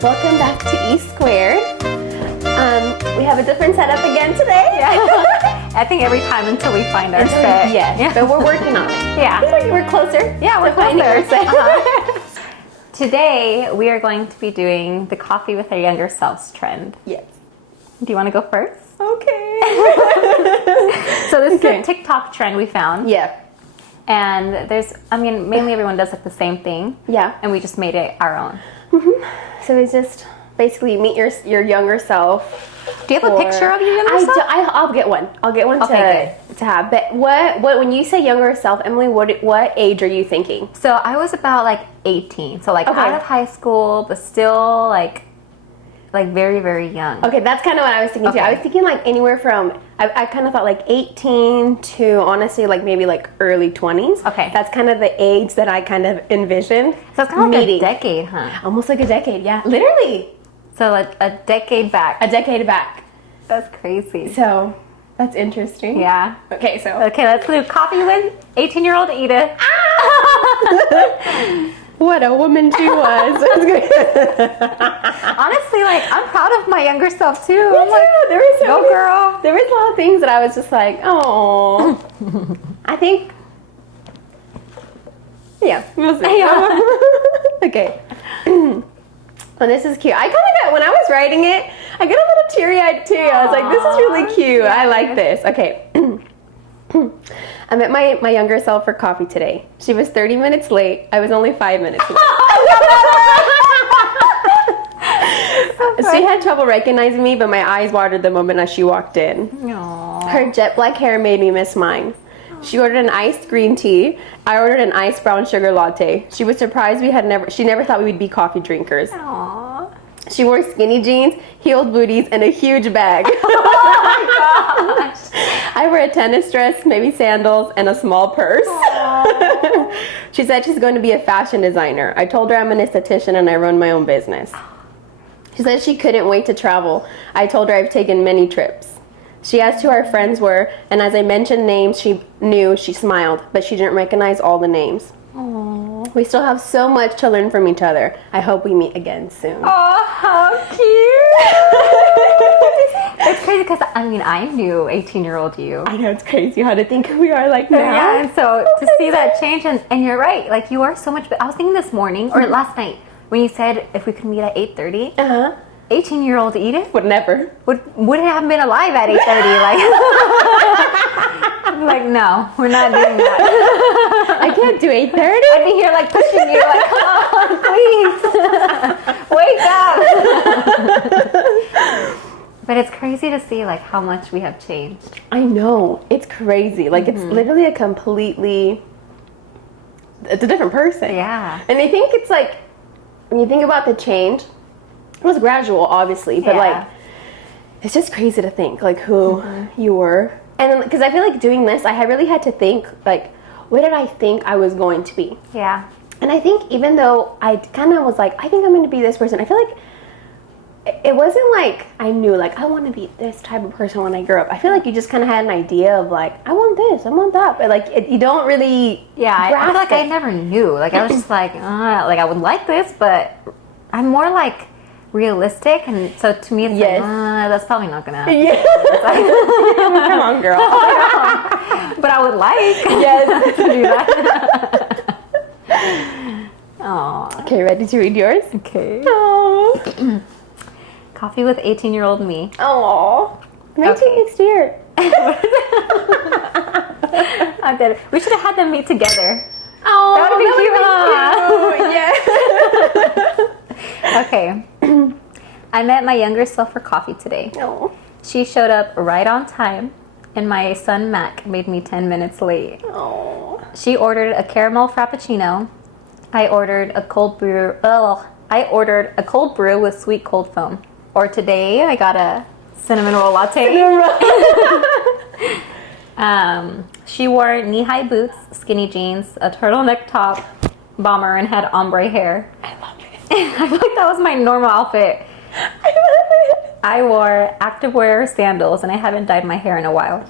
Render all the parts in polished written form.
Welcome back to E Squared. We have a different setup again today. Yeah. I think every time until we find our set. Yeah, but we're working on it. Yeah. We're closer. Yeah, we're finding our closer. set. Today, we are going to be doing the coffee with our younger selves trend. Yes. Do you want to go first? Okay. So this is a TikTok trend we found. Yeah. And mainly everyone does like the same thing. Yeah. And we just made it our own. So it's just basically meet your younger self. Do you have a picture of your younger self? I'll get one. I'll get one Okay, to have. But what when you say younger self, Emily, what age are you thinking? So I was about like 18. So like out of high school, but still like very, very young. Okay, that's kind of what I was thinking too. I was thinking like anywhere from, I kind of thought like 18 to honestly like maybe like early 20s. Okay. That's kind of the age that I kind of envisioned. So it's kind of like a decade, huh? Almost like a decade, yeah. Literally. So like a decade back. A decade back. That's crazy. So, that's interesting. Yeah. Okay, so. Okay, let's do coffee with 18-year-old Edith. What a woman she was. Honestly, like, I'm proud of my younger self, too. Me too. There was go, girl. There was a lot of things that I was just like, oh. I think. Yeah, we'll see. Yeah. Okay. Well, this is cute. I kind of got, when I was writing it, I got a little teary-eyed too. I was like, this is really cute. I like this. Okay. I met my younger self for coffee today. She was 30 minutes late. I was only 5 minutes late. She had trouble recognizing me, but my eyes watered the moment as she walked in. Aww. Her jet black hair made me miss mine. She ordered an iced green tea. I ordered an iced brown sugar latte. She was surprised she never thought we'd be coffee drinkers. Aww. She wore skinny jeans, heeled booties, and a huge bag. Oh my gosh. I wear a tennis dress, maybe sandals, and a small purse. She said she's going to be a fashion designer. I told her I'm an esthetician and I run my own business. She said she couldn't wait to travel. I told her I've taken many trips. She asked who our friends were, and as I mentioned names she knew, she smiled, but she didn't recognize all the names. Aww. We still have so much to learn from each other. I hope we meet again soon. Oh, how cute. It's crazy because, I knew 18-year-old you. I know, it's crazy how to think we are like now. Yeah, and so to see that change, and you're right, like you are so much, I was thinking this morning, or last night, when you said if we could meet at 8:30. Uh-huh. 18-year-old Edith Would never. would have been alive at 8:30. Like no, we're not doing that. I can't do 8:30. I'd be here like pushing you, like come on, please, wake up. But it's crazy to see like how much we have changed. I know. It's crazy. Like it's literally it's a different person. Yeah. And I think it's like, when you think about the change, it was gradual, obviously, but like, it's just crazy to think like who you were. And then, because I feel like doing this, I really had to think like, what did I think I was going to be? Yeah. And I think even though I kind of was like, I think I'm going to be this person, I feel like it wasn't like I knew like I want to be this type of person when I grow up. I feel like you just kind of had an idea of like, I want this, I want that, but like you don't really I feel like I never knew. Like I was just like I would like this, but I'm more like realistic, and so to me it's like that's probably not gonna happen. Yeah. Come on, girl. But I would like to do that. Aww. Okay, ready to read yours? Okay. Aww. Coffee with 18-year-old me. Aww. My next year. I did it. We should have had them meet together. Oh, that would have been cute, huh? Yeah. Okay. I met my younger self for coffee today. Oh. She showed up right on time, and my son Mac made me 10 minutes late. Oh. She ordered a caramel frappuccino. I ordered a cold brew. With sweet cold foam. Or today I got a cinnamon roll latte. She wore knee-high boots, skinny jeans, a turtleneck top, bomber, and had ombre hair. I love it. I feel like that was my normal outfit. I love it. I wore activewear sandals, and I haven't dyed my hair in a while.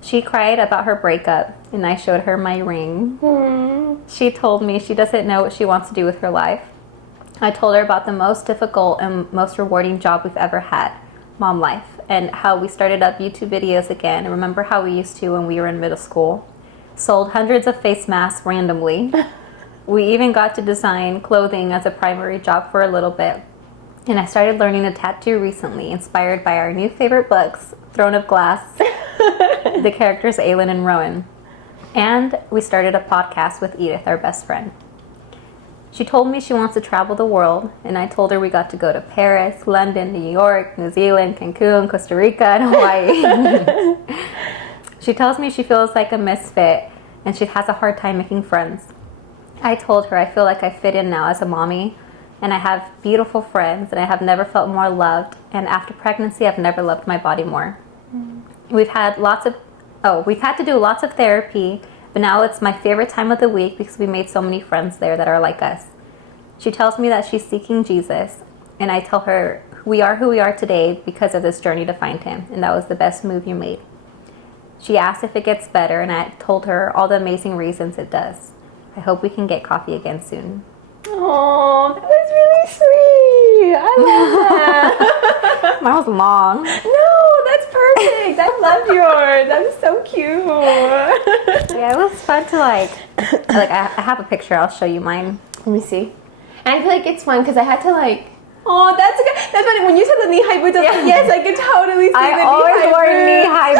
She cried about her breakup, and I showed her my ring. She told me she doesn't know what she wants to do with her life. I told her about the most difficult and most rewarding job we've ever had, mom life, and how we started up YouTube videos again. And remember how we used to when we were in middle school. Sold hundreds of face masks randomly. We even got to design clothing as a primary job for a little bit. And I started learning to tattoo recently, inspired by our new favorite books, Throne of Glass, the characters Aelin and Rowan. And we started a podcast with Edith, our best friend. She told me she wants to travel the world, and I told her we got to go to Paris, London, New York, New Zealand, Cancun, Costa Rica, and Hawaii. She tells me she feels like a misfit, and she has a hard time making friends. I told her I feel like I fit in now as a mommy, and I have beautiful friends, and I have never felt more loved, and after pregnancy, I've never loved my body more. We've had to do lots of therapy, but now it's my favorite time of the week because we made so many friends there that are like us. She tells me that she's seeking Jesus, and I tell her we are who we are today because of this journey to find him, and that was the best move you made. She asked if it gets better, and I told her all the amazing reasons it does. I hope we can get coffee again soon. Oh, that was really sweet. I love that. Mine was long. No, that's perfect. I love yours. That was so cute. Yeah, it was fun to I have a picture. I'll show you mine. Let me see. And I feel like it's fun because I had to oh, that's good. That's funny. When you said the knee-high boots, I was like, yes, I could totally see I the always knee-high wore boots. knee-high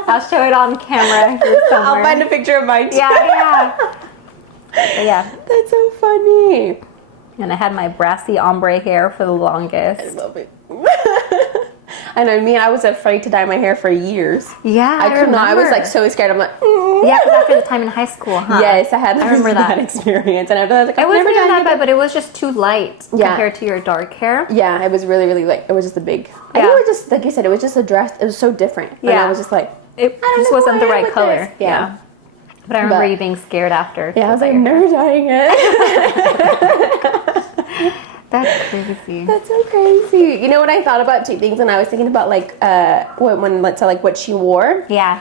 boots. I'll show it on camera here somewhere. I'll find a picture of mine too. Yeah. But yeah. That's so funny. And I had my brassy ombre hair for the I longest. love it. I know, I was afraid to dye my hair for years. Yeah, I could not. I was so scared. I'm like, Yeah, because after the time in high school, huh? Yes, I had remember that experience. And I was like, It I've wasn't never even done that bad, but it was just too light Yeah. compared to your dark hair. Yeah, it was really, really it was just a big. I think it was just, like you said, it was just a dress. It was so different. And Yeah. I was just like, It I don't just know wasn't who the I am right with color. this. Yeah. But I remember But- you being scared after. yeah, I was like, I'm never dyeing it. That's crazy. That's so crazy. You know what I thought about two things, and I was thinking about what she wore. Yeah.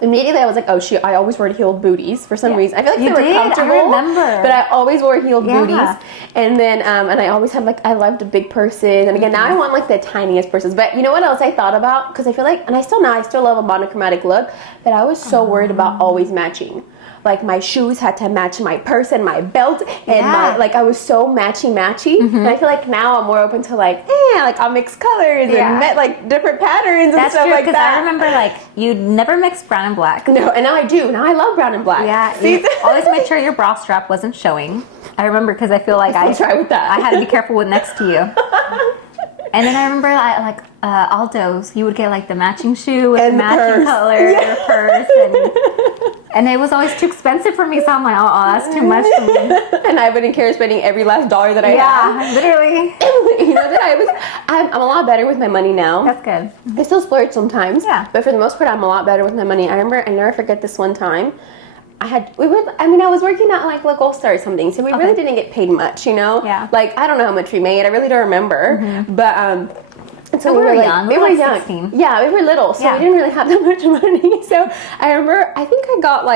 Immediately, I was like, I always wore heeled booties for some reason. I feel like You they were did? I comfortable. remember. But I always wore heeled Yeah. booties. And then, and I always had I loved the big purses. And again, now I want the tiniest purses. But you know what else I thought about? Because I feel like, and I still love a monochromatic look, but I was so worried about always matching. Like my shoes had to match my purse and my belt, and I was so matchy. And I feel like now I'm more open to I'll mix colors and different patterns and That's stuff true, like that. I remember you never mixed brown and black. No, and now I do. Now I love brown and black. Yeah, See? you always made sure your bra strap wasn't showing. I remember because I feel like I try with that. I had to be careful with next to you. And then I remember Aldo's, you would get the matching shoe with And the the matching purse. color, purse, and it was always too expensive for me. So I'm like, that's too much for me. And I wouldn't care spending every last dollar that I had. Yeah, literally. You know that I'm a lot better with my money now. That's good. I still splurge sometimes. Yeah. But for the most part, I'm a lot better with my money. I never forget this one time. I was working at local Star or something, so we really didn't get paid much, Yeah. I don't know how much we made. I really don't remember. But so we were like, young. We were young. 16. Yeah, we were little, so we didn't really have that much money. So I remember, I think I got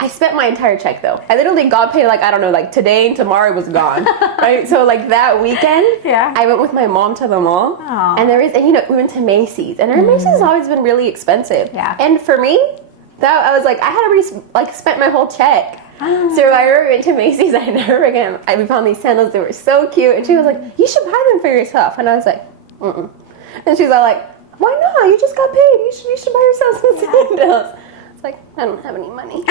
I spent my entire check though. I literally got paid today and tomorrow was gone. Right? So that weekend, I went with my mom to the mall. Aww. And we went to Macy's. And our Macy's has always been really expensive. Yeah. And for me, I was I had already spent my whole check. So I remember we went to Macy's. I never again. We found these sandals. They were so cute. And she was like, "You should buy them for yourself." And I was like, "Mm." And she's all like, "Why not? You just got paid. You should buy yourself some sandals." It's like, I don't have any money.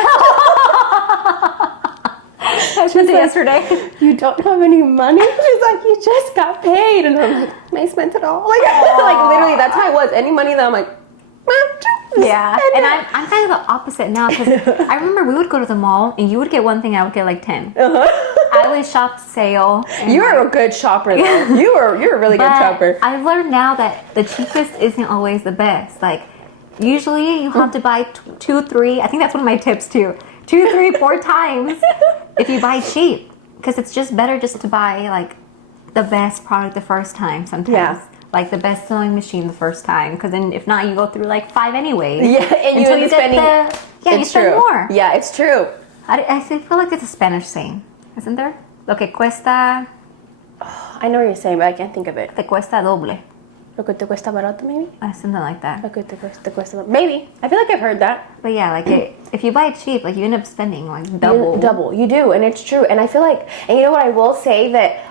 I spent it yesterday. You don't have any money? She's like, you just got paid. And I'm like, I spent it all. Literally, that's how it was. Any money that I'm like, yeah. And I'm kind of the opposite now because I remember we would go to the mall and you would get one thing, I would get 10. I always shopped sale. You were a good shopper though. You're a really good shopper. I've learned now that the cheapest isn't always the best. Usually you have to buy 2, 3. I think that's one of my tips too. 2, 3, 4 times if you buy cheap, because it's just better just to buy the best product the first time sometimes. Yeah. The best sewing machine the first time, because then if not, you go through 5 anyways. Yeah, and until you you spending. get you It's spend true. more. Yeah, it's true. I feel like it's a Spanish saying, isn't there? Lo que cuesta, I know what you're saying, but I can't think of it. te cuesta doble. Lo que te cuesta barato, maybe? Something like that. Lo que te cuesta... Maybe. I feel like I've heard that. But yeah, like if you buy it cheap, like you end up spending like double. You do, and it's true. And I feel like, and you know what, I will say that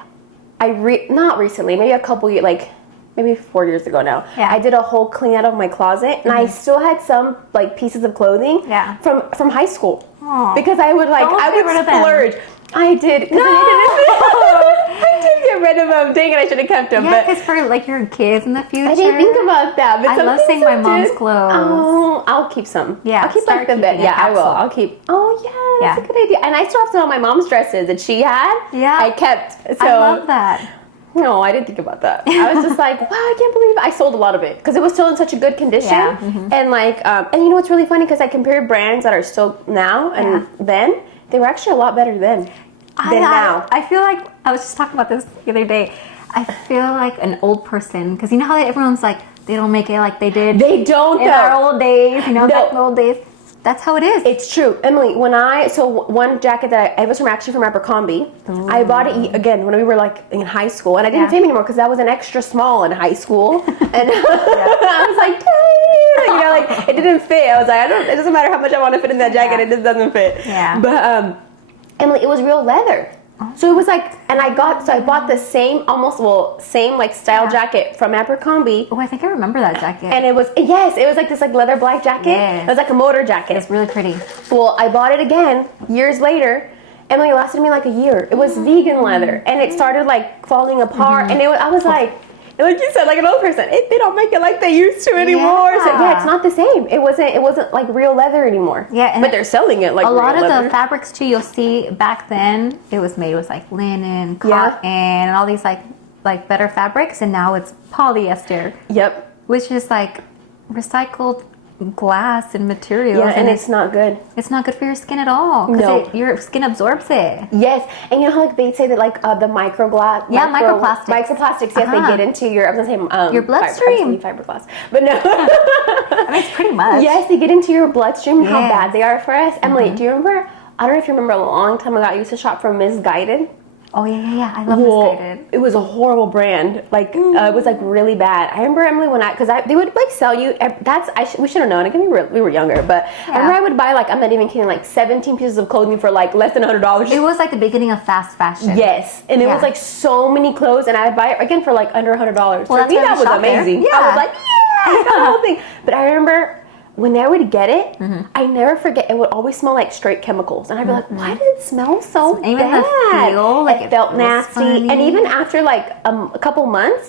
not recently, maybe a couple years, like maybe 4 years ago now. Yeah. I did a whole clean out of my closet, and I still had some like pieces of clothing from high school. Aw. Because I would splurge. I did. No! I did get rid of them. Dang it, I should have kept them. Yeah, because for like your kids in the future. I didn't think about that. But I love seeing my mom's clothes. Oh, I'll keep some. Yeah, I'll keep like the bed. Yeah, I will. I'll keep. Oh yeah, that's a good idea. And I still have some of my mom's dresses that she had. Yeah, I kept. So I love that. No, I didn't think about that. I was just like, wow, I can't believe I sold a lot of it because it was still in such a good condition. Yeah. Mm-hmm. And like, and you know what's really funny? Because I compared brands that are still now and then, they were actually a lot better then. Now. I feel like, I was just talking about this the other day. I feel like an old person because you know how everyone's like, they don't make it like they did. They don't in our old days. You know, back in the old days. That's how it is. It's true. Emily, one jacket that I was actually from Abercrombie. Ooh. I bought it again when we were like in high school, and I didn't fit me anymore because that was an extra small in high school, and I was like, dang, you know, like it didn't fit. I was like, it doesn't matter how much I want to fit in that jacket, it just doesn't fit. Yeah. But Emily, it was real leather. So it was like, and I bought the same like style jacket from Abercrombie. Oh, I think I remember that jacket. And it was like this like leather black jacket. Yes. It was like a motor jacket. It's really pretty. Well, I bought it again years later, and it lasted me like a year. It was vegan leather, and it started like falling apart, and I was like you said, like an old person, they don't make it like they used to anymore. Yeah. So it's not the same. It wasn't like real leather anymore. Yeah, but they're selling it like a lot of leather. the fabrics too. You'll see back then it was made with like linen, cotton, and all these like better fabrics, and now it's polyester. Yep, which is like recycled glass and materials. Yeah, and it's not good. It's not good for your skin at all. No, your skin absorbs it. Yes, and you know how like they say that like the microplastics. Yes, they get into your. I was gonna say your bloodstream. Fiberglass, but no. I mean, it's pretty much. Yes, they get into your bloodstream. How bad they are for us. Emily, do you remember? I don't know if you remember. A long time ago, I used to shop from Misguided. Oh yeah. I love Misguided. It was a horrible brand. Like it was like really bad. I remember Emily they would like sell you. We should have known. Again, we were younger, but I remember I would buy like, I'm not even kidding, like 17 pieces of clothing for like less than $100. It was like the beginning of fast fashion. Yes, and it was like so many clothes, and I would buy it again for like under $100. Well, for me, that was amazing. Yeah. I was like, I got the whole thing. But I remember, when I would get it, I never forget, it would always smell like straight chemicals. And I'd be like, why did it smell so bad? Even the feel, like it felt nasty. Funny. And even after like a couple months,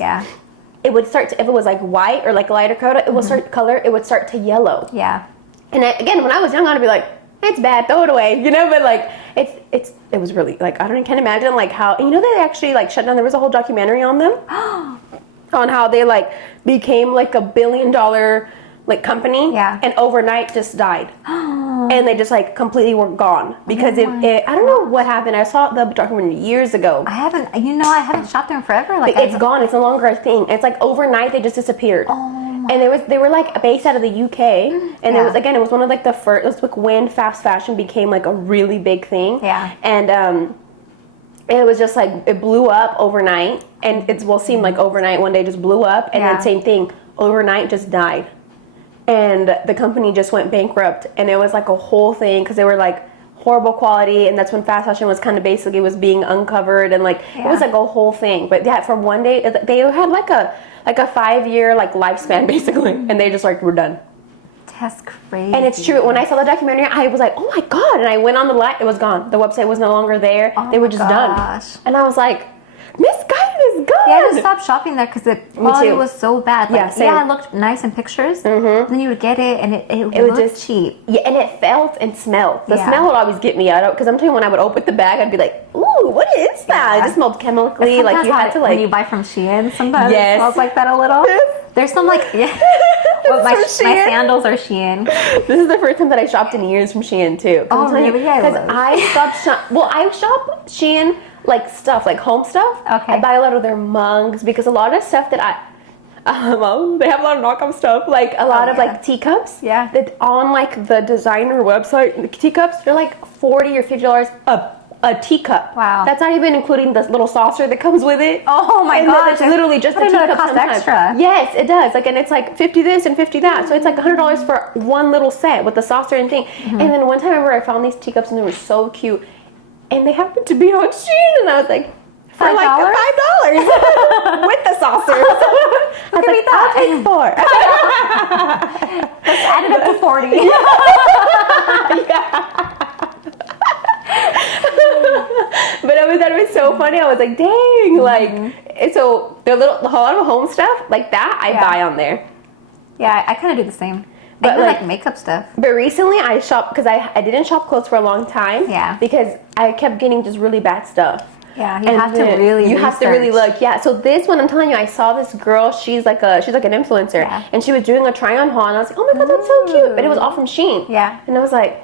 it would start to, if it was like white or like lighter color, it would start to color, it would start to yellow. Yeah. And again, when I was young, I'd be like, it's bad, throw it away, you know? But like, it was really, like, can't imagine like how, and you know, they actually like shut down, there was a whole documentary on them, on how they like became like $1 billion like company, and overnight just died, and they just like completely were gone because I don't know what happened. I saw the documentary years ago. I haven't shopped there in forever. Like it's gone. It's no longer a thing. It's like overnight they just disappeared. And they were like based out of the UK, and it was one of like the first. It was like when fast fashion became like a really big thing. Yeah. And it was just like it blew up overnight, and it will seem like overnight one day just blew up, and then same thing overnight just died. And the company just went bankrupt, and it was like a whole thing because they were like horrible quality, and that's when fast fashion was kind of basically was being uncovered, and like it was like a whole thing. But from one day they had like a 5-year like lifespan basically, and they just like were done. That's crazy. And it's true. When I saw the documentary, I was like, oh my god! And I went on the it was gone. The website was no longer there. They were just done. And I was like, Misguided is gone. Yeah, I just stopped shopping there because the quality was so bad. Like, same. It looked nice in pictures. Then you would get it, and it looked just cheap. Yeah, and it felt and smelled. The smell would always get me out. Because I'm telling you, when I would open the bag, I'd be like, ooh, what is that? It just smelled chemically. Like you had to like. When you buy from Shein, sometimes it smells like that a little. There's some like my sandals are Shein. This is the first time that I shopped in years from Shein too. Oh really? Yeah. Because I stopped. I shop Shein. Like stuff, like home stuff. Okay. I buy a lot of their mugs because a lot of stuff that they have a lot of knockoff stuff, like a lot of like teacups. Yeah. That on like the designer website, the teacups, they're like $40 or $50 a teacup. Wow. That's not even including the little saucer that comes with it. Oh my and gosh. It's literally just I a didn't know teacup it cost sometimes. extra. Yes, it does. Like, and it's like 50 this and 50 that. So it's like $100 for one little set with the saucer and thing. And then one time I remember I found these teacups and they were so cute. And they happened to be on Shein. And I was like, for $5? like $5 with the saucer. I was like, I'll take 4. Let's add it up to 40. But I thought it was so funny. I was like, dang, like, and so a lot of home stuff like that I buy on there. Yeah, I kind of do the same. But I do like makeup stuff. But recently I shopped because I didn't shop clothes for a long time. Yeah. Because I kept getting just really bad stuff. Yeah, you have to really look. Yeah. So this one, I'm telling you, I saw this girl. She's like an influencer, and she was doing a try on haul, and I was like, oh my god, that's so cute. But it was all from Shein. Yeah. And I was like,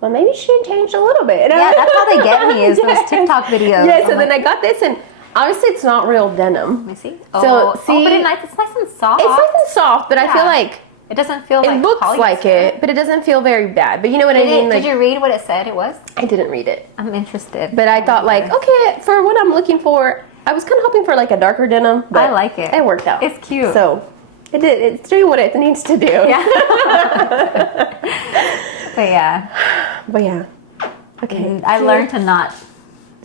well, maybe Shein changed a little bit. And Yeah, that's how they get me is those TikTok videos. Yeah. So then I got this, and obviously it's not real denim. Let me see. So see, but it's nice and soft. It's nice and soft, but I feel like it doesn't feel it like looks polyester. like it, but it doesn't feel very bad. But you know what I mean? Did you read what it said it was? I didn't read it. I'm interested. But I thought like, okay, for what I'm looking for, I was kind of hoping for like a darker denim. But I like it. It worked out. It's cute. So it did. It's doing what it needs to do. Yeah. But yeah. Okay. I learned to not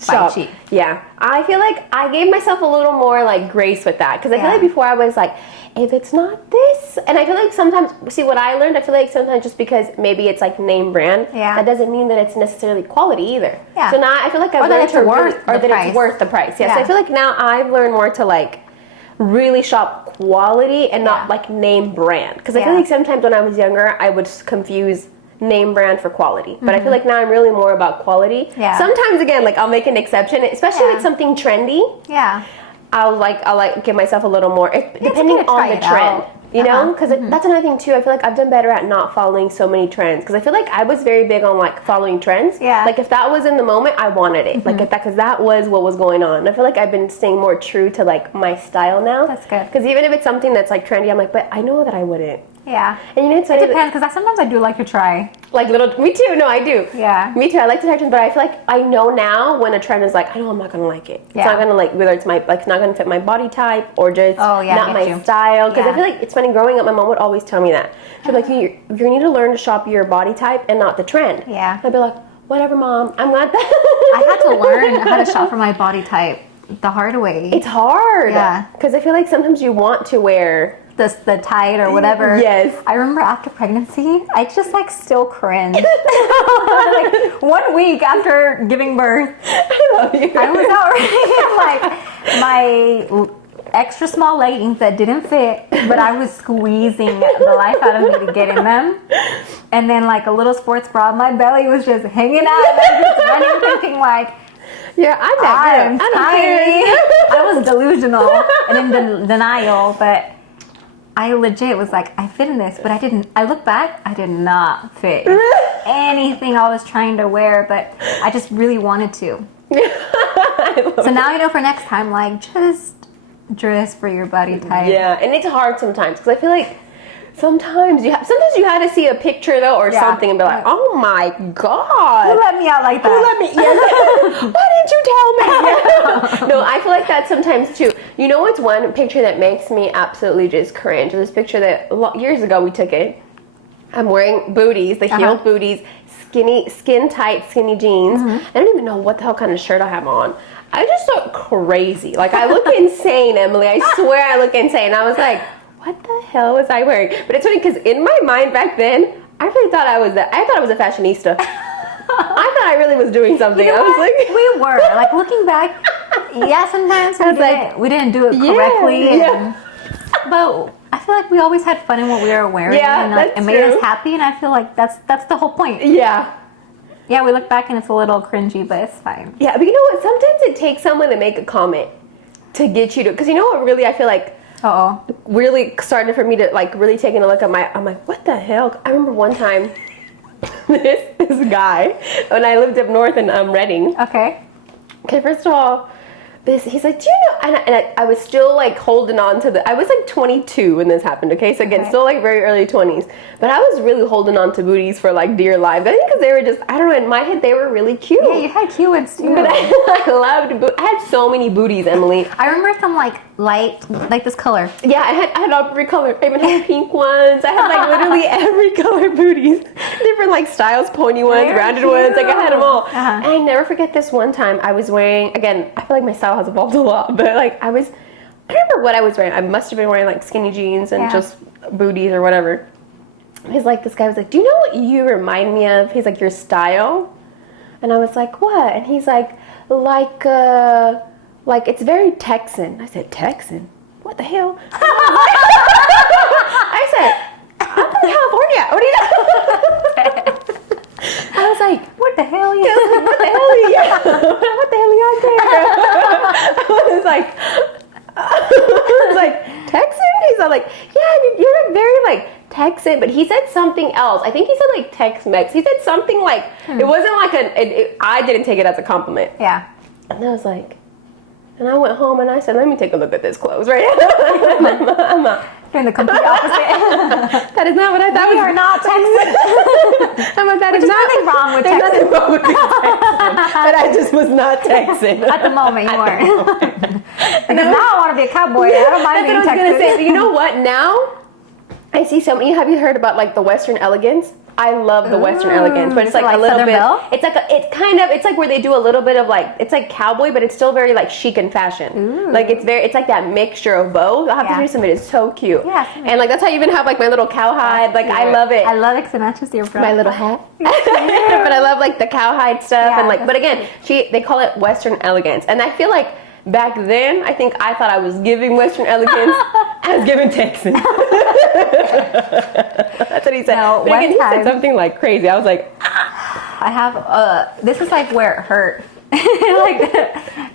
buy cheap. Yeah. I feel like I gave myself a little more like grace with that. Because I feel like before I was like, if it's not this, and I feel like sometimes, see what I learned, I feel like sometimes just because maybe it's like name brand, that doesn't mean that it's necessarily quality either. Yeah. So now I feel like I've learned to it's worth the price. Yeah. So I feel like now I've learned more to like really shop quality and not like name brand. Because I feel like sometimes when I was younger, I would confuse name brand for quality. But I feel like now I'm really more about quality. Yeah. Sometimes again, like I'll make an exception, especially like something trendy. Yeah. I'll give myself a little more, depending on the trend. You know, because that's another thing too. I feel like I've done better at not following so many trends. Because I feel like I was very big on like following trends. Yeah. Like if that was in the moment, I wanted it. Like because that was what was going on. And I feel like I've been staying more true to like my style now. That's good. Because even if it's something that's like trendy, I'm like, but I know that I wouldn't. Yeah. And you know, it depends because sometimes I do like to try. Like me too. No, I do. Yeah. Me too. I like to try trends, but I feel like I know now when a trend is like, I know I'm not gonna like it. It's not gonna like whether it's not gonna fit my body type or just not my style. Because I feel like it's funny. Growing up, my mom would always tell me that. She'd be like, you need to learn to shop your body type and not the trend. Yeah. I'd be like, whatever, mom. I'm glad that. I had to learn how to shop for my body type the hard way. It's hard. Yeah. Because I feel like sometimes you want to wear the tight or whatever. Yes. I remember after pregnancy, I just like still cringe. Like 1 week after giving birth, I love you. I was already like my extra small leggings that didn't fit, but I was squeezing the life out of me to get in them. And then like a little sports bra, my belly was just hanging out and I was just running thinking like, yeah, I'm tiny. I was delusional and in denial, but I legit was like, I fit in this, but I didn't. I look back, I did not fit anything I was trying to wear, but I just really wanted to. So now I know for next time, like, just dress for your body type. Yeah, and it's hard sometimes because I feel like sometimes you had to see a picture though or something and be like, oh my god, who let me out like that? Who let me? Yeah. Why didn't you tell me? Yeah. No, I feel like that sometimes too. You know what's one picture that makes me absolutely just cringe? This picture that years ago we took it. I'm wearing booties, the heeled booties, skin tight, skinny jeans. I don't even know what the hell kind of shirt I have on. I just look crazy. Like I look insane, Emily. I swear I look insane. I was like, what the hell was I wearing? But it's funny because in my mind back then, I really thought I was a fashionista. I thought I really was doing something. You know I was like, we were like looking back. Yeah, sometimes we didn't do it correctly. But I feel like we always had fun in what we were wearing, and like, it made us happy. And I feel like that's the whole point. Yeah. Yeah, we look back and it's a little cringy, but it's fine. Yeah, but you know what? Sometimes it takes someone to make a comment to get you to, because you know what? Really, I feel like. Really started for me to like really taking a look at I'm like, what the hell? I remember one time this guy when I lived up north in Reading. Okay, first of all, he's like, do you know? And I was still like holding on to I was like 22 when this happened. Okay, so again, still like very early 20s. But I was really holding on to booties for like dear life. I think because they were just, I don't know, in my head they were really cute. Yeah, you had cute ones too. But I loved. I had so many booties, Emily. I remember some like light, like this color. Yeah, I had every color. I even had pink ones. I had like literally every color booties. Different like styles, pointy ones, Very rounded cute. ones. Like I had them all. Uh-huh. And I never forget this one time I was wearing, again, I feel like my style has evolved a lot, but like I don't remember what I was wearing. I must have been wearing like skinny jeans and just booties or whatever. He's like, this guy was like, do you know what you remind me of? He's like, your style. And I was like, what? And he's like it's very Texan. I said, Texan? What the hell? I said, I'm from California. What do you know? I was like, What the hell? what the hell are you? What the hell are you on there? I was like, Texan? He's all like, yeah, you're like very like Texan, but he said something else. I think he said like Tex-Mex. He said something like, it wasn't like I didn't take it as a compliment. Yeah. And I was like, and I went home and I said, let me take a look at this clothes, right? Doing the complete opposite. That is not what I thought. We are not Texan. There's nothing wrong with There's Texan. nothing wrong with being Texan. But I just was not Texan. At the moment, you weren't. Because now I want to be a cowboy. I don't mind being That's what I was Texan. gonna say. But you know what? Now I see so many. Have you heard about like the Western elegance? I love the Western elegance, but it's like a little Southern bit. Belle? It's like where they do a little bit of like, it's like cowboy, but it's still very like chic and fashion. Like it's like that mixture of both. I'll have to show you some. It is so cute. Yeah. And like that's how I even have like my little cowhide. Like I love it. I love it because it matches your brand. My little hat. But I love like the cowhide stuff and like. But again, they call it Western elegance, and I feel like. Back then, I think I thought I was giving Western elegance. I was giving Texan. That's what he said. No, but again, he one said time- something like crazy. I was like, I have, this is like where it hurt. Like,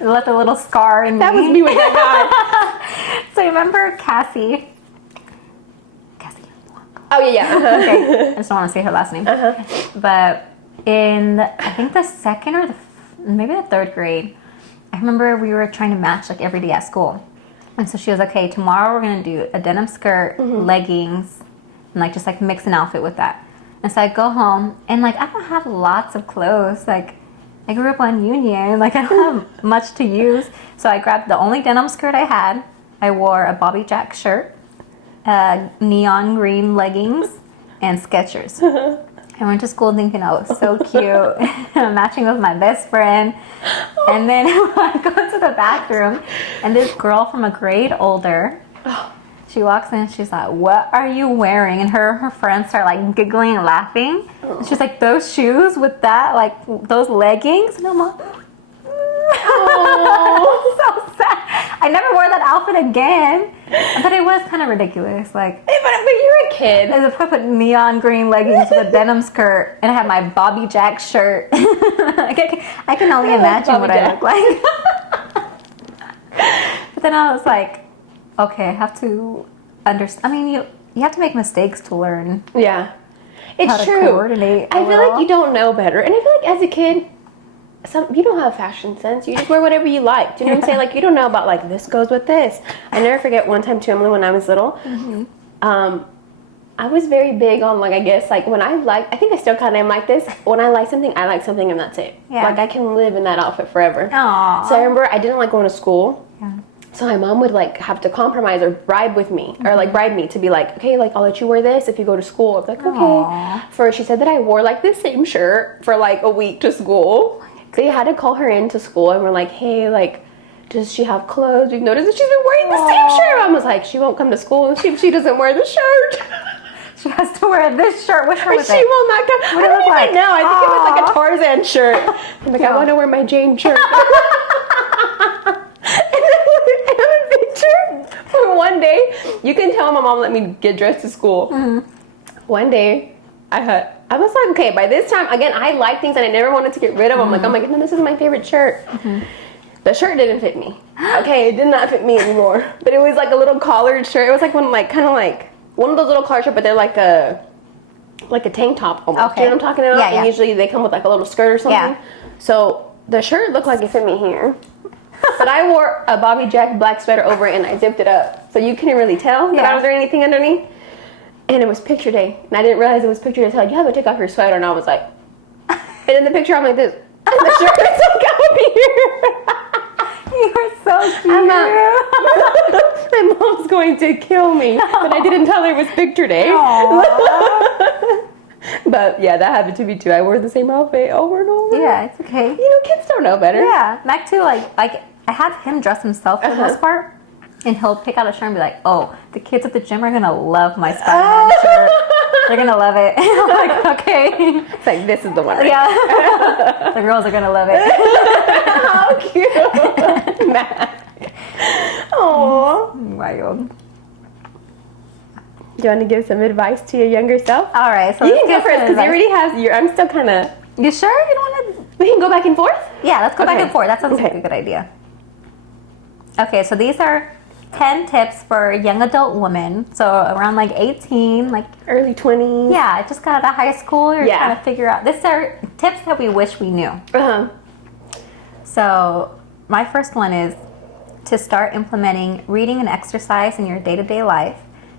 it left a little scar in me. that was me with that So remember Cassie? guy. Oh, yeah. Okay, I just don't want to say her last name. But in, I think the second or maybe the third grade, I remember we were trying to match like every day at school. And so she was like, okay, tomorrow we're going to do a denim skirt, leggings, and like just like mix an outfit with that. And so I go home and like I don't have lots of clothes. Like I grew up on Union, like I don't have much to use. So I grabbed the only denim skirt I had. I wore a Bobby Jack shirt, neon green leggings, and Skechers. I went to school thinking I was so cute, matching with my best friend. And then I go to the bathroom, and this girl from a grade older, she walks in, she's like, what are you wearing? And her friends start like giggling and laughing. And she's like, those shoes with that, like those leggings? And I'm like, so sad. I never wore that outfit again, but it was kind of ridiculous. Like, But you're a kid. I put neon green leggings with a denim skirt, and I had my Bobby Jack shirt. I can only imagine what I look like. But then I was like, okay, I have to understand. I mean, you have to make mistakes to learn. Yeah. It's How to true. coordinate a I feel little. like you don't know better. And I feel like as a kid, you don't have fashion sense. You just wear whatever you like. Do you know what I'm saying? Like, you don't know about, like, this goes with this. I never forget one time, too, Emily, when I was little, I was very big on, like, I guess, like, when I think I still kind of am like this. When I like something, and that's it. Yeah. Like, I can live in that outfit forever. Aww. So I remember I didn't like going to school. Yeah. So my mom would like have to compromise or bribe with me or like bribe me to be like, okay, like I'll let you wear this if you go to school. I was like, okay. Aww. She said that I wore like the same shirt for like a week to school. They had to call her into school and we're like, hey, like, does she have clothes? We've noticed that she's been wearing the same shirt. Mom was like, she won't come to school if she doesn't wear the shirt. She has to wear this shirt. Which one was She it? will not come. What I did it don't look like? even know. I think it was like a Aw. Tarzan shirt. I'm like, I want to wear my Jane shirt. And I have a picture for one day. You can tell my mom let me get dressed to school. One day, I was like, okay, by this time, again, I like things that I never wanted to get rid of. I'm like, oh my goodness, this is my favorite shirt. The shirt didn't fit me. Okay, it did not fit me anymore. But it was like a little collared shirt. It was like one, like kind of like one of those little collared shirts, but they're like a tank top almost. Do you know what I'm talking about? Yeah, And yeah. usually they come with like a little skirt or something. Yeah. So the shirt looked like it fit me here. But I wore a Bobby Jack black sweater over it and I zipped it up. So you couldn't really tell that I was wearing anything underneath. And it was picture day. And I didn't realize it was picture day until you have to take off your sweater. And I was like, and in the picture I'm like this. And the shirt is like out here. You are so cute. My mom's going to kill me. But I didn't tell her it was picture day. But yeah, that happened to me too. I wore the same outfit over and over. Yeah, it's okay. You know, kids don't know better. Yeah, Mac too. Like I have him dress himself for the most part, and he'll pick out a shirt and be like, "Oh, the kids at the gym are gonna love my Spider-Man shirt. They're gonna love it." I'm like, "Okay." It's like this is the one. Right? Yeah, the girls are gonna love it. How cute, Mac. Aww. Wild. Do you want to give some advice to your younger self? All right, so You let's can go give first some because you advice. already have your. I'm still kind of. You sure you don't want to? We can go back and forth. Yeah, let's go back Okay. and forth. That sounds like a good idea. Okay, so these are 10 tips for young adult women. So around like 18, like Early 20s. yeah, just got out of high school. You're Yeah. trying to figure out. These are tips that we wish we knew. So my first one is to start implementing reading and exercise in your day-to-day life.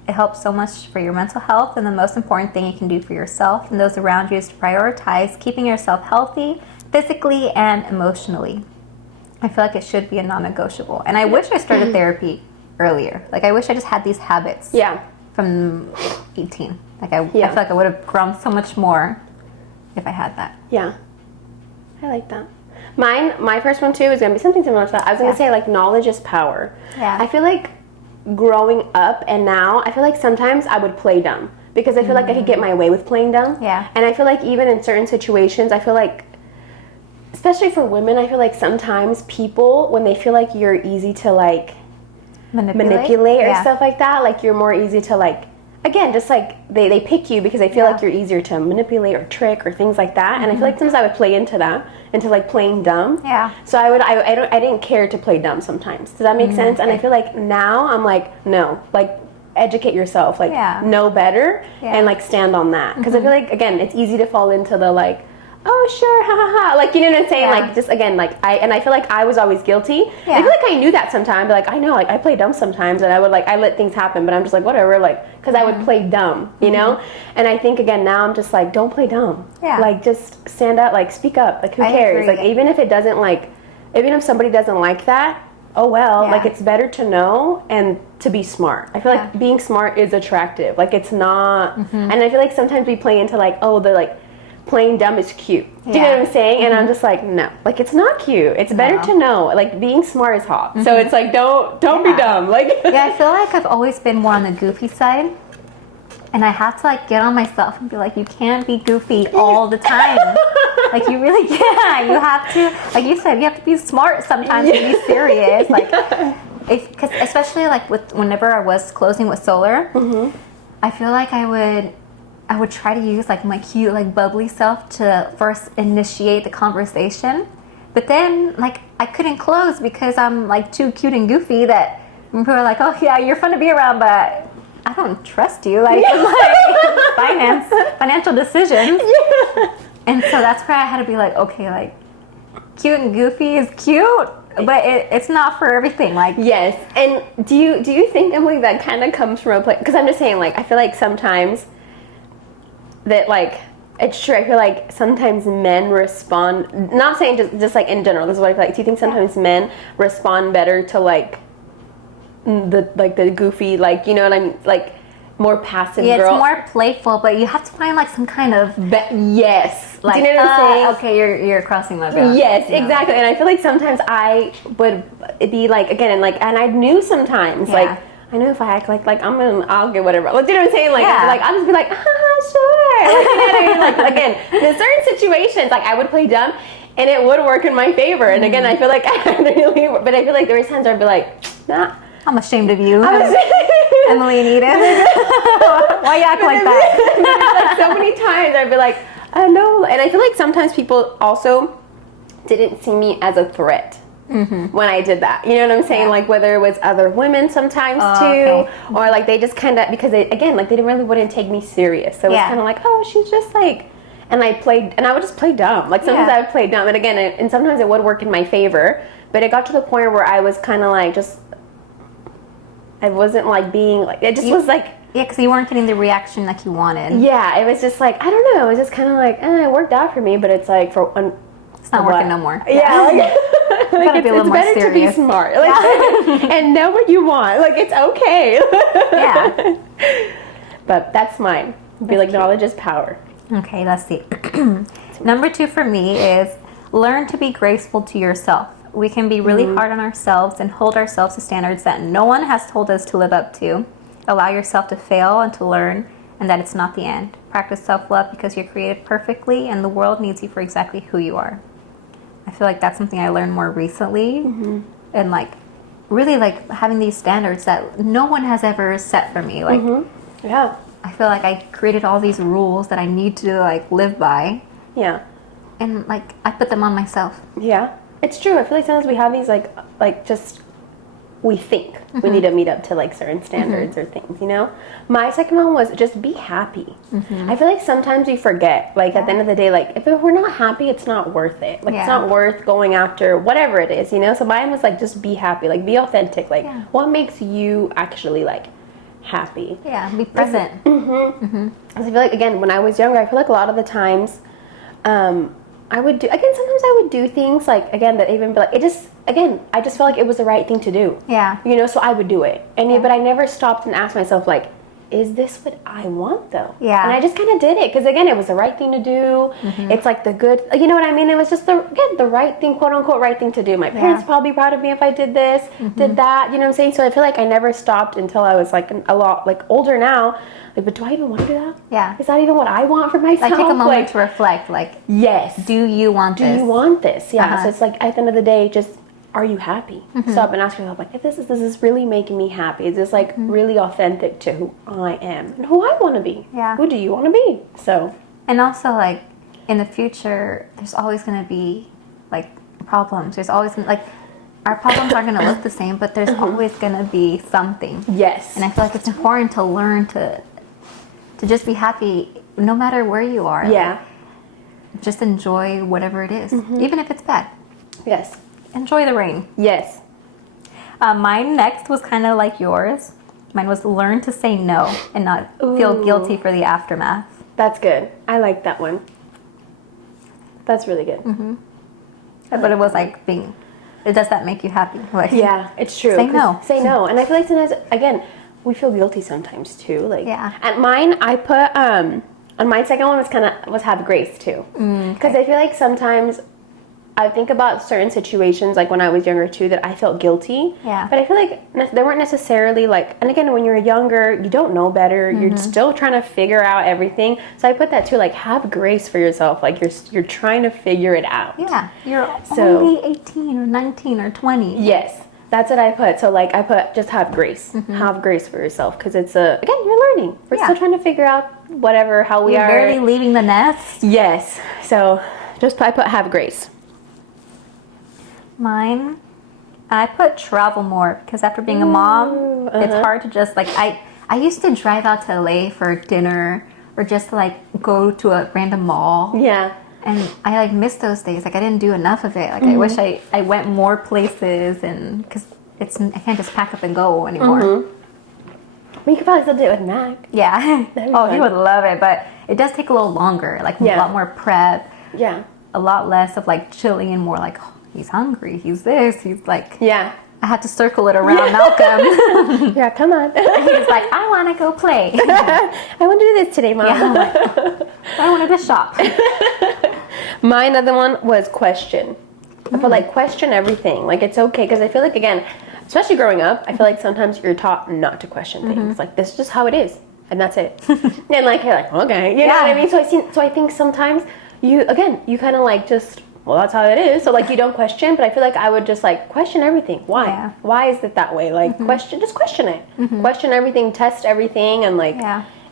It helps so much for your mental health, and the most important thing you can do for yourself and those around you is to prioritize keeping yourself healthy physically and emotionally. I feel like it should be a non-negotiable. And I wish I started therapy earlier. Like I wish I just had these habits Yeah. from 18. Like I Yeah. feel like I would have grown so much more if I had that. Yeah. I like that. My first one too is going to be something similar to that. I was going to say like knowledge is power. Yeah. I feel like growing up and now, I feel like sometimes I would play dumb because I feel like I could get my way with playing dumb. Yeah. And I feel like even in certain situations, I feel like, especially for women, I feel like sometimes people, when they feel like you're easy to like manipulate or Yeah. stuff like that, like you're more easy to like, again, just like they pick you because they feel like you're easier to manipulate or trick or things like that. And I feel like sometimes I would play into that, into like playing dumb. Yeah. So I didn't care to play dumb sometimes. Does that make sense? And I feel like now I'm like, no, like educate yourself, like know better and like stand on that. Because I feel like, again, it's easy to fall into the like, oh sure, ha ha ha, like you know what I'm saying, like just again, like I feel like I was always guilty. I feel like I knew that sometimes, but like I know, like I play dumb sometimes, and I would like I let things happen, but I'm just like whatever, like because I would play dumb, you know. And I think again now I'm just like don't play dumb, like just stand up, like speak up, like who cares, like even if it doesn't like, even if somebody doesn't like that, oh well, like it's better to know and to be smart. I feel like being smart is attractive, like it's not, and I feel like sometimes we play into like, oh, they're like playing dumb is cute. Do you know what I'm saying? And I'm just like, no, like it's not cute. It's better to know. Like being smart is hot. So it's like don't be dumb. Like yeah, I feel like I've always been more on the goofy side, and I have to like get on myself and be like, you can't be goofy all the time. Like you really can't. You have to, like you said, you have to be smart sometimes and be serious. Like because especially like whenever I was closing with Solar, I feel like I would try to use like my cute, like bubbly self to first initiate the conversation. But then like I couldn't close because I'm like too cute and goofy that people are like, oh yeah, you're fun to be around, but I don't trust you. Like, financial decisions. And so that's where I had to be like, okay, like cute and goofy is cute, but it's not for everything. Like yes. And do you think, Emily, that kind of comes from a place? Because I'm just saying, like I feel like sometimes that like it's true. I feel like sometimes men respond, not saying just like in general, this is what I feel like. Do you think sometimes men respond better to like the goofy, like you know what I'm like, more passive girl? It's more playful, but you have to find like some kind of yes, like, do you know what I'm saying? Okay, you're crossing my boundary. Yes, exactly. And I feel like sometimes I would be like, again, and I knew sometimes like I know if I act like I'll get whatever. Like, you know what I'm saying? Like, like I'll just be like, sure. Like, you know what I mean? Like, again, in certain situations, like I would play dumb, and it would work in my favor. And again, I feel like but I feel like there was times where I'd be like, nah. I'm ashamed of you, Emily and Edith. Why you act like that? Like so many times I'd be like, I know. And I feel like sometimes people also didn't see me as a threat. When I did that, you know what I'm saying? Like whether it was other women sometimes too, or like they just kind of, because they wouldn't take me serious. So it was kind of like, oh, she's just like, and I would just play dumb. Like sometimes I would play dumb, and again, and sometimes it would work in my favor But it got to the point where I was kind of like I wasn't like being like, it just was like. Yeah, because you weren't getting the reaction like you wanted. Yeah, it was just like, I don't know, it was just kind of like, it worked out for me, but it's like it's not working no more. Yeah, like, gotta be a little more better serious. to be smart, like, and know what you want. Like, it's okay. Yeah. But that's mine. Be like, knowledge is power. Okay, let's see. Number 2 for me is learn to be graceful to yourself. We can be really hard on ourselves and hold ourselves to standards that no one has told us to live up to. Allow yourself to fail and to learn, and that it's not the end. Practice self-love because you're created perfectly and the world needs you for exactly who you are. I feel like that's something I learned more recently, and like really like having these standards that no one has ever set for me. Like, yeah, I feel like I created all these rules that I need to like live by. Yeah. And like I put them on myself. Yeah, it's true. I feel like sometimes we have these like just we think we need to meet up to like certain standards or things, you know. My second one was just be happy. I feel like sometimes we forget, like at the end of the day, like if we're not happy, it's not worth it. Like it's not worth going after whatever it is, you know. So mine was like just be happy, like be authentic, like what makes you actually like happy. Yeah, be present. Because I feel like, again, when I was younger, I feel like a lot of the times I would do, again, sometimes I would do things like, again, that even be like, it just, again, I just felt like it was the right thing to do. Yeah. You know, so I would do it. And but I never stopped and asked myself, like, is this what I want, though? Yeah. And I just kind of did it. Because, again, it was the right thing to do. It's like the good, you know what I mean? It was just, the right thing, quote unquote, right thing to do. My parents probably proud of me if I did this, did that. You know what I'm saying? So I feel like I never stopped until I was like a lot, like older now. Like, but do I even want to do that? Yeah. Is that even what I want for myself? Like take a moment to reflect, like, yes. Do you want this? Do you want this? Yeah. So it's like at the end of the day, just are you happy? Stop and ask yourself, like, if this is really making me happy? Is this like really authentic to who I am and who I want to be? Yeah. Who do you want to be? So. And also, like, in the future, there's always going to be like problems. There's always like our problems aren't going to look the same, but there's always going to be something. Yes. And I feel like it's important to learn to just be happy no matter where you are. Yeah. Like, just enjoy whatever it is, even if it's bad. Yes. Enjoy the rain. Yes. Mine next was kind of like yours. Mine was learn to say no and not feel guilty for the aftermath. That's good. I like that one. That's really good. But it was like does that make you happy? Like, yeah, it's true. Say no. Say no. And I feel like sometimes, again, we feel guilty sometimes too. Like, yeah. At mine, I put on my second one was have grace too, because I feel like sometimes I think about certain situations, like when I was younger too, that I felt guilty. Yeah. But I feel like they weren't necessarily like, and again, when you're younger, you don't know better. You're still trying to figure out everything. So I put that too, like have grace for yourself. Like you're trying to figure it out. Yeah. You're only 18 or 19 or 20. Yes. That's what I put. So like I put just have grace. Have grace for yourself, because it's again, you're learning. We're still trying to figure out how we You're are. barely leaving the nest. Yes. So I put have grace. Mine, I put travel more, because after being a mom, it's hard to just like I used to drive out to LA for dinner or just like go to a random mall. Yeah. And I like miss those days. Like I didn't do enough of it. Like I wish I went more places, and because I can't just pack up and go anymore. We could probably still do it with Mac. Yeah. Oh, fun. he would love it, but it does take a little longer. Like a lot more prep. Yeah. A lot less of like chilling and more like, oh, he's hungry. He's this. He's like. Yeah. I had to circle it around Malcolm. Yeah, come on. He's like, I want to go play. I want to do this today, Mom. Yeah, I'm like, I wanted to shop. My another one was question. I feel like question everything. Like it's okay, because I feel like, again, especially growing up, I feel like sometimes you're taught not to question things. Like this is just how it is, and that's it. And like you're like, okay, you know what I mean? So I think sometimes you kind of like just, well, that's how it is. So like you don't question, but I feel like I would just like question everything. Why? Yeah. Why is it that way? Like just question it. Question everything, test everything, and like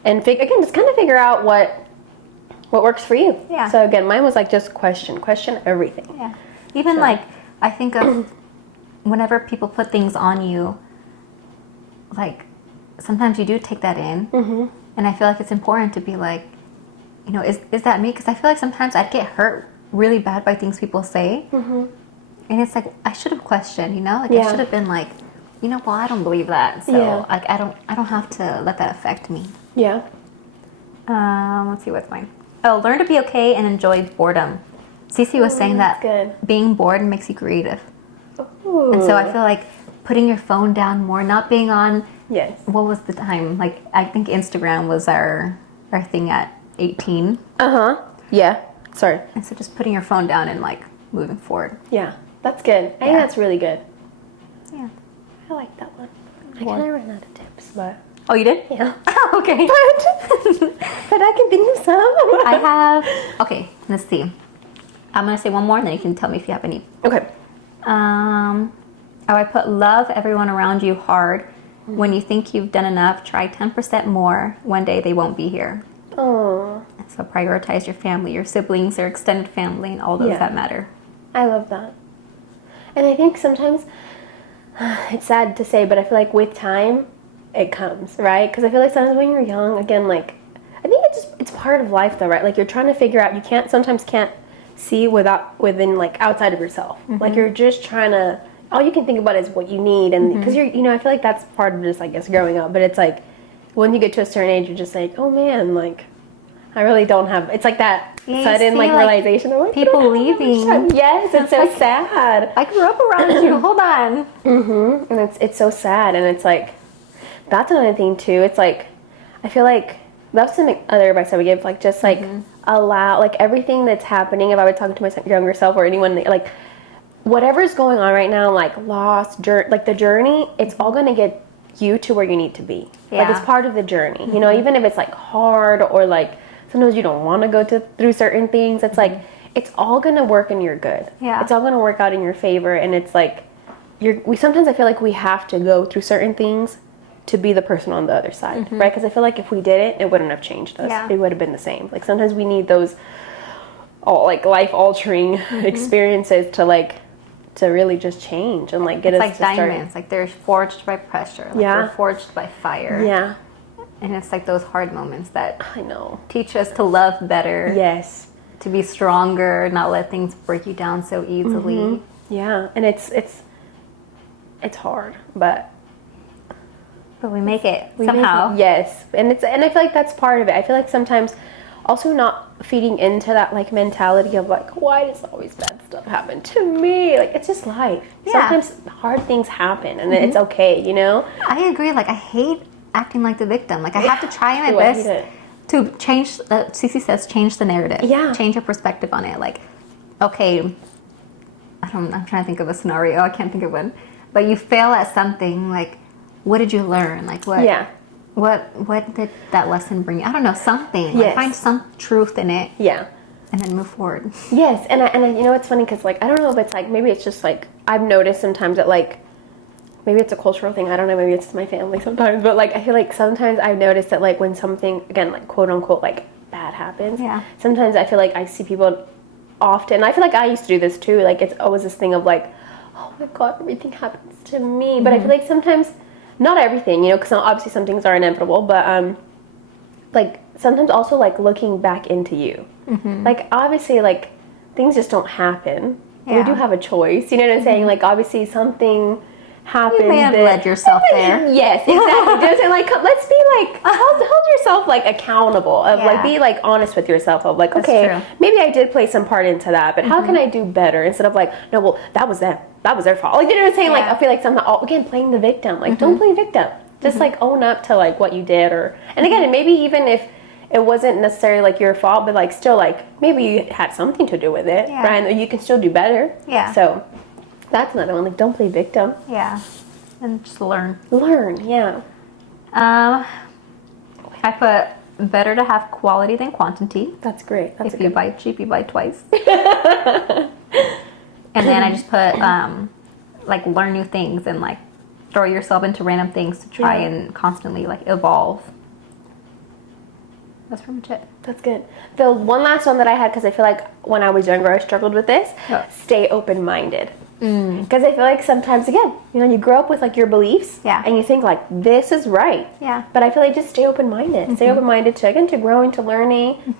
and just kind of figure out what works for you. Yeah. So again, mine was like just question everything. Yeah. Even like I think of whenever people put things on you, like sometimes you do take that in, and I feel like it's important to be like, is that me? Because I feel like sometimes I'd get hurt really bad by things people say, And it's like, I should have questioned, you know? Like, Yeah. I should have been like, you know, well, I don't believe that. So, Yeah. like, I don't have to let that affect me. Yeah. Let's see what's mine. Oh, learn to be okay and enjoy boredom. Cece was saying that good. being bored makes you creative. Ooh. And so I feel like putting your phone down more, not being on, Yes. what was the time? Like, I think Instagram was our thing at 18. Yeah. Sorry. And so just putting your phone down and like moving forward. Yeah. That's good. I think Yeah. that's really good. Yeah. I like that one. I What? kind of ran out of tips, but Oh, you did? yeah. Okay. But I can think of some. I have, okay, let's see. I'm going to say one more and then you can tell me if you have any. Okay. I put love everyone around you hard. When you think you've done enough, try 10% more. One day they won't be here. Oh, So prioritize your family, your siblings, your extended family, and all those Yeah. that matter. I love that. And I think sometimes it's sad to say, but I feel like with time, it comes, right? Because I feel like sometimes when you're young, again, like I think it's part of life, though, right? Like you're trying to figure out. You sometimes can't see within like outside of yourself. Like you're just trying to. All you can think about is what you need, and because I feel like that's part of just, I guess, growing up. But it's like when you get to a certain age, you're just like, oh man, like I really don't have. It's like that Yeah, you sudden see, like like, realization of like, people I don't have that much leaving. time. Yes, it's so sad. I grew up around you. Hold on. And it's so sad, and it's like that's another thing too. It's like I feel like that's some other advice I would give, like just like allow like everything that's happening. If I would talk to my younger self or anyone, like whatever's going on right now, like loss, like the journey, it's all going to get you to where you need to be. Like Yeah. it's part of the journey, you know. Even if it's like hard or like sometimes you don't want to go through certain things, it's like it's all going to work in your good. Yeah. It's all going to work out in your favor, and it's like sometimes I feel like we have to go through certain things to be the person on the other side, right? Because I feel like if we didn't, it wouldn't have changed us. Yeah. It would have been the same. Like sometimes we need those like life altering experiences to really just change and like get It's us like to start. diamonds. Like they're forged by pressure. Like Yeah. they're forged by fire. Yeah, And it's like those hard moments that I know. teach us to love better, Yes. to be stronger, not let things break you down so easily. Yeah, and it's hard, but But we make it we make somehow. it- yes, and I feel like that's part of it. I feel like sometimes also not feeding into that like mentality of like, why does always bad stuff happen to me? Like it's just life. Yeah. Sometimes hard things happen, and it's okay, you know. I agree. Like I hate acting like the victim. Like I have to try my Ooh, I hate best it. to change. Cece says change the narrative. Yeah. Change your perspective on it. Like, okay, I'm trying to think of a scenario. I can't think of one. But you fail at something. Like, what did you learn? Like what? Yeah. What did that lesson bring you? I don't know, something. Like Yes. find some truth in it Yeah. and then move forward. Yes, and I you know it's funny because like I don't know if it's like maybe it's just like I've noticed sometimes that like maybe it's a cultural thing, I don't know, maybe it's my family sometimes, but like I feel like sometimes I've noticed that like when something again like quote unquote like bad happens, Yeah. sometimes I feel like I see people often. I feel like I used to do this too. Like it's always this thing of like, oh my god, everything happens to me. But I feel like sometimes not everything, you know, because obviously some things are inevitable, but like sometimes also like looking back into you. Like obviously like things just don't happen. We Yeah. do have a choice, you know what I'm saying? Like obviously something happened. You may have led yourself there. Yes, exactly. You know what I'm saying? Like let's be like hold yourself like accountable of like Yeah. be like honest with yourself of like That's okay, true. maybe I did play some part into that, but how can I do better instead of like no, well that was them. That was their fault. Like you know what I'm saying? Like Yeah. I feel like somehow again playing the victim. Like don't play victim. Just like own up to like what you did and again maybe even if it wasn't necessarily like your fault, but like still like maybe you had something to do with it, Yeah. right? And you can still do better. Yeah. So that's another one. Like don't play victim. Yeah. And just learn. Learn. Yeah. I put better to have quality than quantity. That's great. That's If a you good buy cheap, you buy twice. And then I just put like learn new things and like throw yourself into random things to try Yeah. and constantly like evolve. That's pretty much it. That's good. The one last one that I had, because I feel like when I was younger, I struggled with this. Yeah. Stay open-minded. Because I feel like sometimes, again, you know, you grow up with like your beliefs. Yeah. And you think like, this is right. Yeah. But I feel like just stay open-minded. Stay open-minded to, again, to growing, to learning,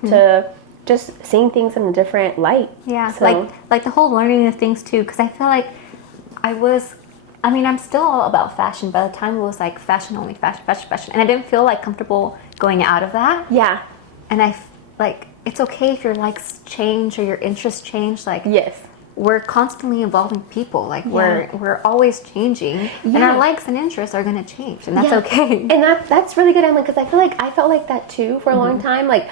just seeing things in a different light. Yeah, So, like the whole learning of things too, because I feel like I'm still all about fashion. By the time it was like fashion only, fashion, and I didn't feel like comfortable going out of that. yeah. And like it's okay if your likes change or your interests change. Like Yes. we're constantly evolving people. Like we're always changing, and our likes and interests are gonna change, and that's okay. And that's really good, Emily, because I feel like I felt like that too for a long time. Like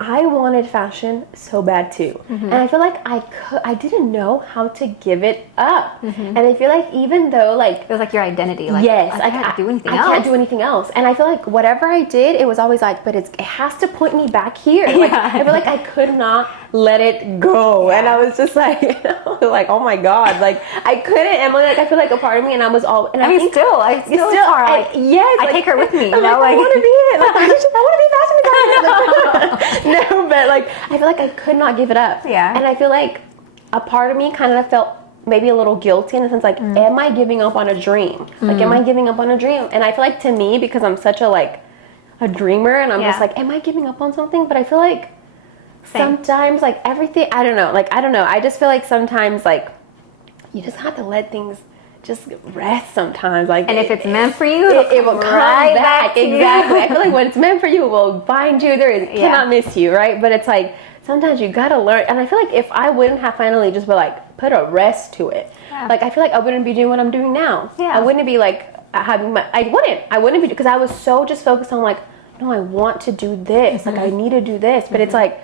I wanted fashion so bad too, and I feel like I didn't know how to give it up, and I feel like even though like It was like your identity. Like yes, I can't do anything I else. can't do anything else, and I feel like whatever I did, it was always like, but it has to point me back here. Like I feel like I could not let it go, and I was just like, like oh my god, like I couldn't. Emily, like I feel like a part of me, and I was all. And I think still are. Like, yes, I like, take her with me. You I'm know, like, I want to be it. Like I want to be fashion designer. No, but like I feel like I could not give it up. Yeah. And I feel like a part of me kind of felt maybe a little guilty in the sense like, am I giving up on a dream? Like, am I giving up on a dream? And I feel like to me, because I'm such a dreamer, and I'm just like, am I giving up on something? But I feel like sometimes like everything, I don't know. I just feel like sometimes like you just have to let things just rest sometimes. Like, and if it's meant for you, it will come right back. to you. Exactly. I feel like when it's meant for you, it will find you. Cannot miss you, right? But it's like sometimes you gotta learn. And I feel like if I wouldn't have finally just put a rest to it, like I feel like I wouldn't be doing what I'm doing now. Yeah. I wouldn't be like having I wouldn't be, because I was so just focused on like, no, I want to do this. Like I need to do this. But it's like,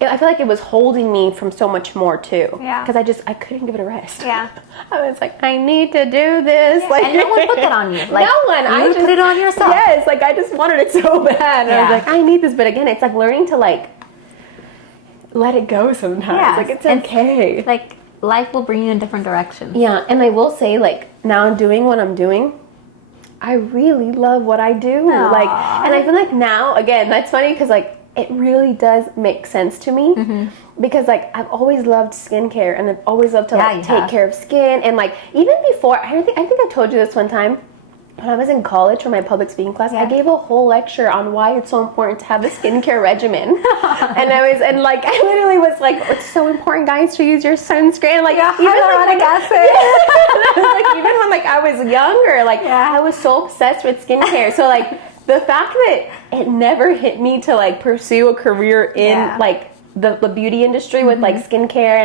I feel like it was holding me from so much more too. Yeah. Because I couldn't give it a rest. Yeah. I was like, I need to do this. Yeah. Like, and no one put that on you. Like, no one. You I just put it on yourself. Yes. Like I just wanted it so bad. And I was like, I need this. But again, it's like learning to like let it go sometimes. Yeah. Like it's okay. Like life will bring you in different directions. Yeah. And I will say, like, now doing what I'm doing, I really love what I do. Aww. Like, and I feel like now, again, that's funny because like it really does make sense to me, because like I've always loved skincare, and I've always loved to like take care of skin, and like even before, I think I told you this one time. When I was in college for my public speaking class, I gave a whole lecture on why it's so important to have a skincare regimen. And I literally was like, it's so important, guys, to use your sunscreen. Like, even hyaluronic acid. Like, even when like I was younger, like I was so obsessed with skincare. So like the fact that it never hit me to like pursue a career in like the beauty industry with like skincare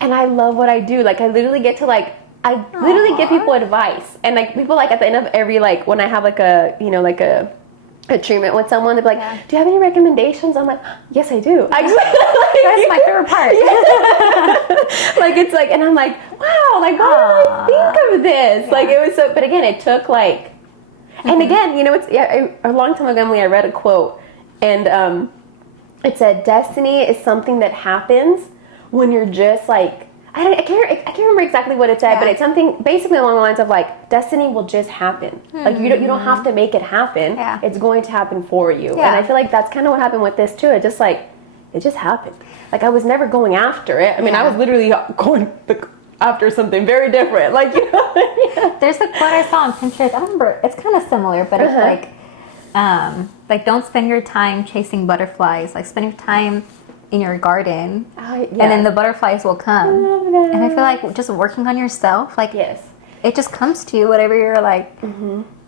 and I love what I do. Like I literally get to like, I literally give people advice, and like people like at the end of every like when I have like a a treatment with someone, they'll be like, do you have any recommendations? I'm like, yes, I do. That's my favorite part. Like it's like, and I'm like, wow, like why did I think of this? Like it was so, but again, it took like, and again, a long time ago, Emily, I read a quote, and it said, destiny is something that happens when you're just like, I can't remember exactly what it said, but it's something basically along the lines of like, destiny will just happen. Like you don't have to make it happen. Yeah. It's going to happen for you. And I feel like that's kind of what happened with this too. It just happened. Like I was never going after it. I mean, I was literally going after something very different. Like, There's a quote I saw on Pinterest. I don't remember. It's kind of similar, but it's like don't spend your time chasing butterflies. Like spend your time in your garden, and then the butterflies will come. I love that. And I feel like just working on yourself, like it just comes to you, whatever you're like.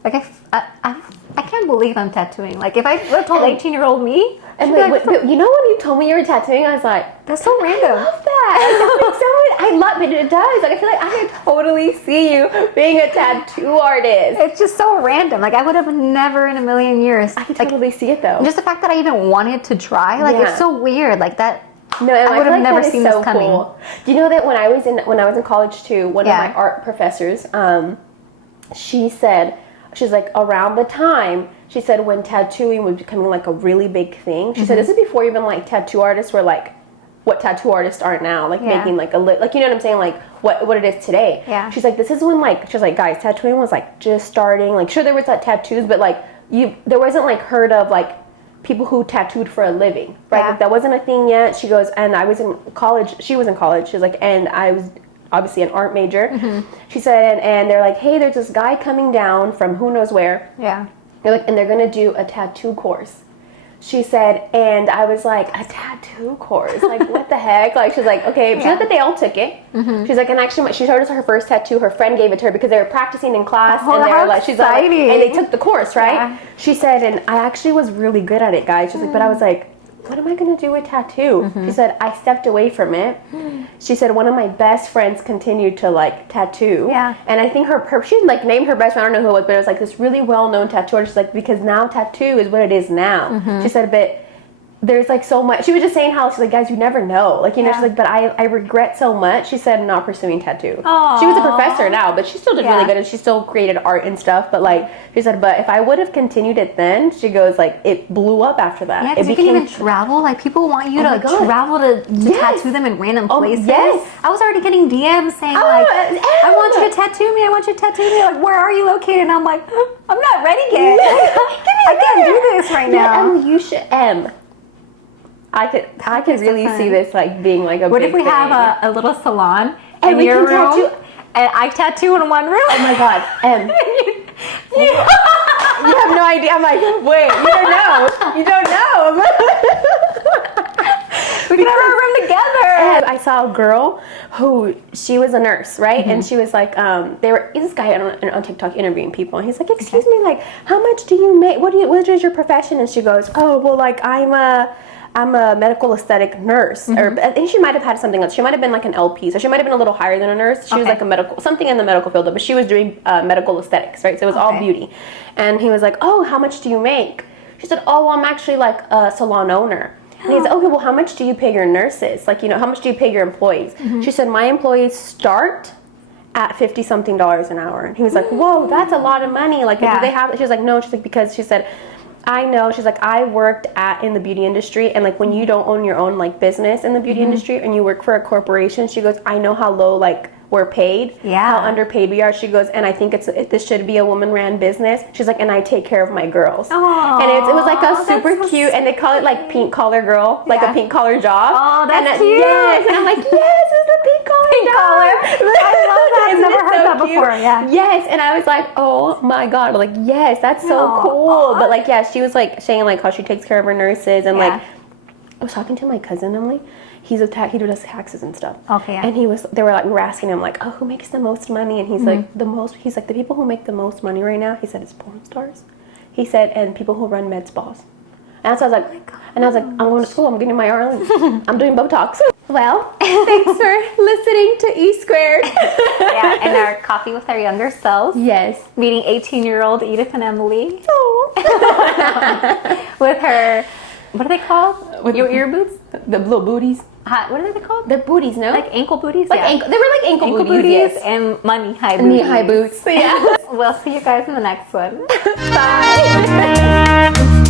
Like I can't believe I'm tattooing. Like if I would have told 18-year-old me, and wait, you know when you told me you were tattooing, I was like, that's so random. I love that. I love it. It does. Like I feel like I can totally see you being a tattoo artist. It's just so random. Like I would have never in a million years. I can totally see it though. Just the fact that I even wanted to try, like it's so weird. Like that. No, I would have like never seen this coming. Cool. Do you know that when I was in college too, one of my art professors, she said, she's like, around the time, she said when tattooing was becoming like a really big thing, she said this is before even like tattoo artists were like what tattoo artists are now, like making like like you know what I'm saying, like what it is today. Yeah. She's like, this is when like, she's like, guys, tattooing was like just starting. Like sure there was like tattoos, but like there wasn't like heard of like people who tattooed for a living, right? Like that wasn't a thing yet. She goes, and I was in college, she was in college, she's like, and I was obviously an art major. She said, and they're like, hey, there's this guy coming down from who knows where. Yeah. They're like, and they're gonna do a tattoo course. she said, and I was like, a tattoo course? Like, what the heck? Like, she's like, okay. She said that they all took it. She's like, and actually, she showed us her first tattoo. Her friend gave it to her because they were practicing in class. Oh, and they how were like, she's like, and exciting. they took the course, right? Yeah. She said, and I actually was really good at it, guys. She's like, but I was like, what am I going to do with tattoo? She said, I stepped away from it. She said, one of my best friends continued to like tattoo. Yeah. And I think she like named her best friend, I don't know who it was, but it was like this really well-known tattooer. She's like, because now tattoo is what it is now. She said, but there's like so much. She was just saying how she's like, guys, you never know. Like, you know, she's like, but I regret so much. She said, not pursuing tattoo. Aww. She was a professor now, but she still did really good, and she still created art and stuff. But like, she said, but if I would have continued it then, she goes like, it blew up after that. Yeah, it because you can even travel. Like, people want you to travel to tattoo them in random places. Yes. I was already getting DMs saying like, I want you to tattoo me. I want you to tattoo me. Like, where are you located? And I'm like, I'm not ready yet. I can't do this right now. Emily, you should. I could really see this like being like a. What big if we thing. have a little salon And in we your can room, tattoo- and I tattoo in one room? Oh my god, you have no idea. I'm like, wait, you don't know. You don't know. We can have our room together. I saw a girl who, she was a nurse, right? And she was like, this guy on TikTok interviewing people, and he's like, excuse me, like, how much do you make? What is your profession? And she goes, oh, well, like, I'm a medical aesthetic nurse, or I think she might have had something else. She might have been like an LP, so she might have been a little higher than a nurse. She was like a medical, something in the medical field, but she was doing medical aesthetics, right? So it was all beauty. And he was like, oh, how much do you make? She said, oh, well, I'm actually like a salon owner. And he's like, okay, well, how much do you pay your nurses? Like, you know, how much do you pay your employees? She said, my employees start at $50-something an hour. And he was like, whoa, that's a lot of money. Like, do they have? She was like, no. She's like, because she said, I know. She's like, I worked in the beauty industry, and like when you don't own your own like business in the beauty industry and you work for a corporation, she goes, I know how low like we're paid, how underpaid we are. She goes, and I think this should be a woman-ran business. She's like, and I take care of my girls. Aww, and it was like a super cute, and they call it like pink collar girl, like a pink collar job. Oh, that's cute. Yes, and I'm like, yes, it's a pink collar job. I love that. I've never heard that before. Yeah. Yes, and I was like, oh my god, like yes, that's so cool. But like, yeah, she was like saying like how she takes care of her nurses, and like I was talking to my cousin Emily. He does taxes and stuff. Okay. Yeah. And they were asking him like, oh, who makes the most money? And he's like, the people who make the most money right now, he said, it's porn stars. He said, and people who run med spas. And so I was like, I'm going to school. I'm getting my RN. I'm doing Botox. Well, thanks for listening to E Squared. Yeah, and our coffee with our younger selves. Yes. Meeting 18-year-old Edith and Emily. Oh. With her, what are they called? With your ear boots? The little booties. What are they called? They're booties, no? Like ankle booties? Like they were like ankle booties, yes. And high booties. Knee high boots. Yeah. We'll see you guys in the next one. Bye.